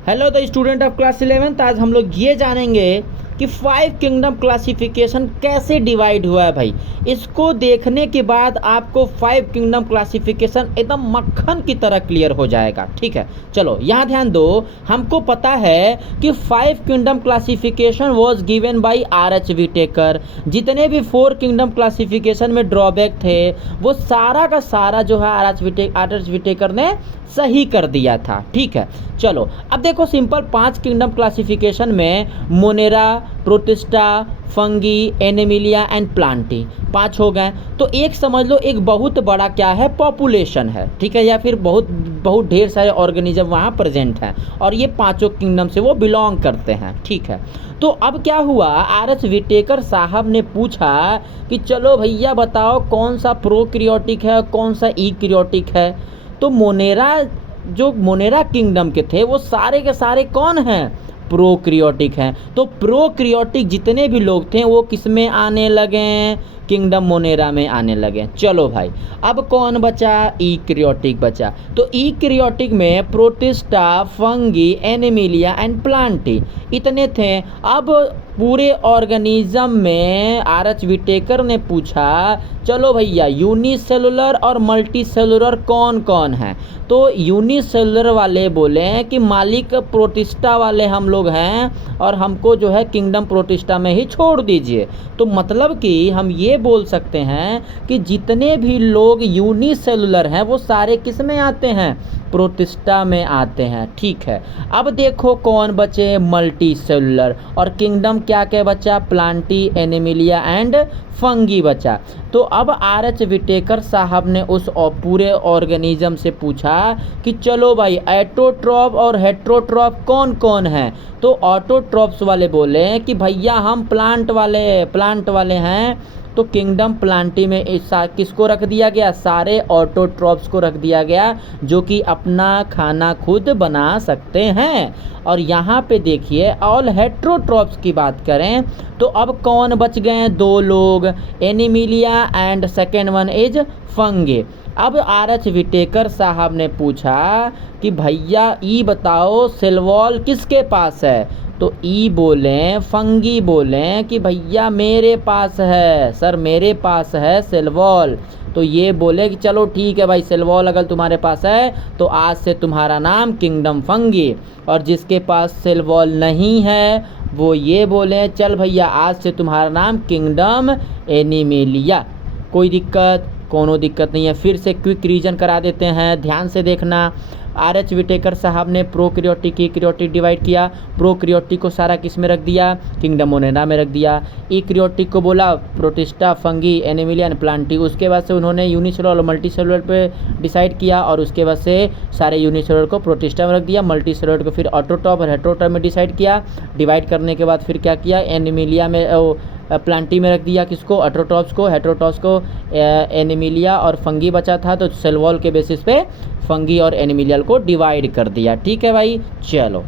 Hello the student of class 11th। आज हम लोग ये जानेंगे कि 5 किंगडम क्लासिफिकेशन कैसे डिवाइड हुआ है भाई। इसको देखने के बाद आपको 5 किंगडम क्लासिफिकेशन एकदम मक्खन की तरह क्लियर हो जाएगा। ठीक है, चलो यहाँ ध्यान दो। हमको पता है कि 5 kingdom classification was given by R H. Whittaker. जितने भी 4 किंगडम क्लासिफिकेशन में ड्रॉबैक थे वो सारा का सारा जो है आर.एच. व्हिटेकर ने सही कर दिया था। ठीक है, चलो अब देखो सिंपल 5 किंगडम क्लासिफिकेशन में Monera, protista, fungi, Animalia and Plantae 5 हो गए। तो एक समझ लो एक बहुत बड़ा क्या है, पॉपुलेशन है। ठीक है, या फिर बहुत ढेर सारे ऑर्गेनिज्म वहाँ प्रेजेंट हैं और ये 5 किंगडम से वो बिलोंग करते हैं। ठीक है, तो अब क्या हुआ, आर.एच. व्हिटेकर साहब ने पूछा कि चलो भैया बताओ कौन सा प्रोकैरियोटिक है कौन सा यूकैरियोटिक है। तो मोनेरा किंगडम के थे वो सारे के सारे कौन हैं, प्रोकैरियोटिक हैं। तो प्रोकैरियोटिक जितने भी लोग थे वो किस में आने लगे, किंगडम मोनेरा में आने लगे। चलो भाई अब कौन बचा, यूकैरियोटिक बचा। तो यूकैरियोटिक में protista, fungi, Animalia and Plantae इतने थे। अब पूरे ऑर्गेनिज्म में आर.एच. व्हिटेकर ने पूछा चलो भैया यूनिसेलुलर और मल्टीसेलुलर कौन कौन है। तो यूनिसेलुलर वाले बोले कि मालिक प्रोटिस्टा वाले हम लोग हैं और हमको जो है किंगडम प्रोटिस्टा में ही छोड़ दीजिए। तो मतलब कि हम ये बोल सकते हैं कि जितने भी लोग यूनिसेलुलर हैं वो सारे किस में आते हैं, प्रोटिस्टा में आते हैं। ठीक है, अब देखो कौन बचे, मल्टी सेलुलर, और किंगडम क्या क्या बचा, प्लांटी, एनिमिलिया एंड फंगी बचा। तो अब आर.एच. व्हिटेकर साहब ने उस पूरे ऑर्गेनिज्म से पूछा कि चलो भाई ऑटोट्रॉफ और हेटेरोट्रॉफ कौन कौन है। तो ऑटोट्रॉफ्स वाले बोले कि भैया हम प्लांट वाले हैं। तो किंगडम प्लांटी में किसको रख दिया गया, सारे ऑटोट्रॉफ्स को रख दिया गया जो कि अपना खाना खुद बना सकते हैं। और यहाँ पे देखिए ऑल हेटेरोट्रॉफ्स की बात करें तो अब कौन बच गए, 2 लोग, Animalia and second one is fungi. अब आर.एच. व्हिटेकर साहब ने पूछा कि भैया ई बताओ सेल वॉल किसके पास है। तो ई बोले, फंगी बोले कि भैया मेरे पास है सर, मेरे पास है सेल वॉल। तो ये बोले कि चलो ठीक है भाई, सेल वॉल अगर तुम्हारे पास है तो आज से तुम्हारा नाम किंगडम फंगी। और जिसके पास सेल वॉल नहीं है वो ये बोले चल भैया आज से तुम्हारा नाम किंगडम एनिमिलिया। कोई दिक्कत, कोनो दिक्कत नहीं है। फिर से क्विक रीजन करा देते हैं, ध्यान से देखना। आर.एच. व्हिटेकर साहब ने प्रोकैरियोटिक यूकैरियोटिक डिवाइड किया। प्रोकैरियोटिक को सारा किस में रख दिया, किंगडम मोनेरा में रख दिया। यूकैरियोटिक को बोला protista, fungi, Animalia and Plantae. उसके बाद से उन्होंने यूनिसेलुलर और मल्टीसेलुलर पे डिसाइड किया और उसके बाद से सारे यूनिसेलुलर को प्रोटिस्टा में रख दिया, मल्टीसेलुलर को फिर ऑटोट्रॉफ और हेटेरोट्रॉफ में डिसाइड किया। डिवाइड करने के बाद फिर क्या किया, एनिमिलिया में प्लांटी में रख दिया किसको, ऑटोट्रॉफ्स को, हेटेरोट्रॉफ्स को एनिमिलिया और फंगी बचा था तो सेल वॉल के बेसिस पे फंगी और एनिमिलिया को डिवाइड कर दिया। ठीक है भाई, चलो।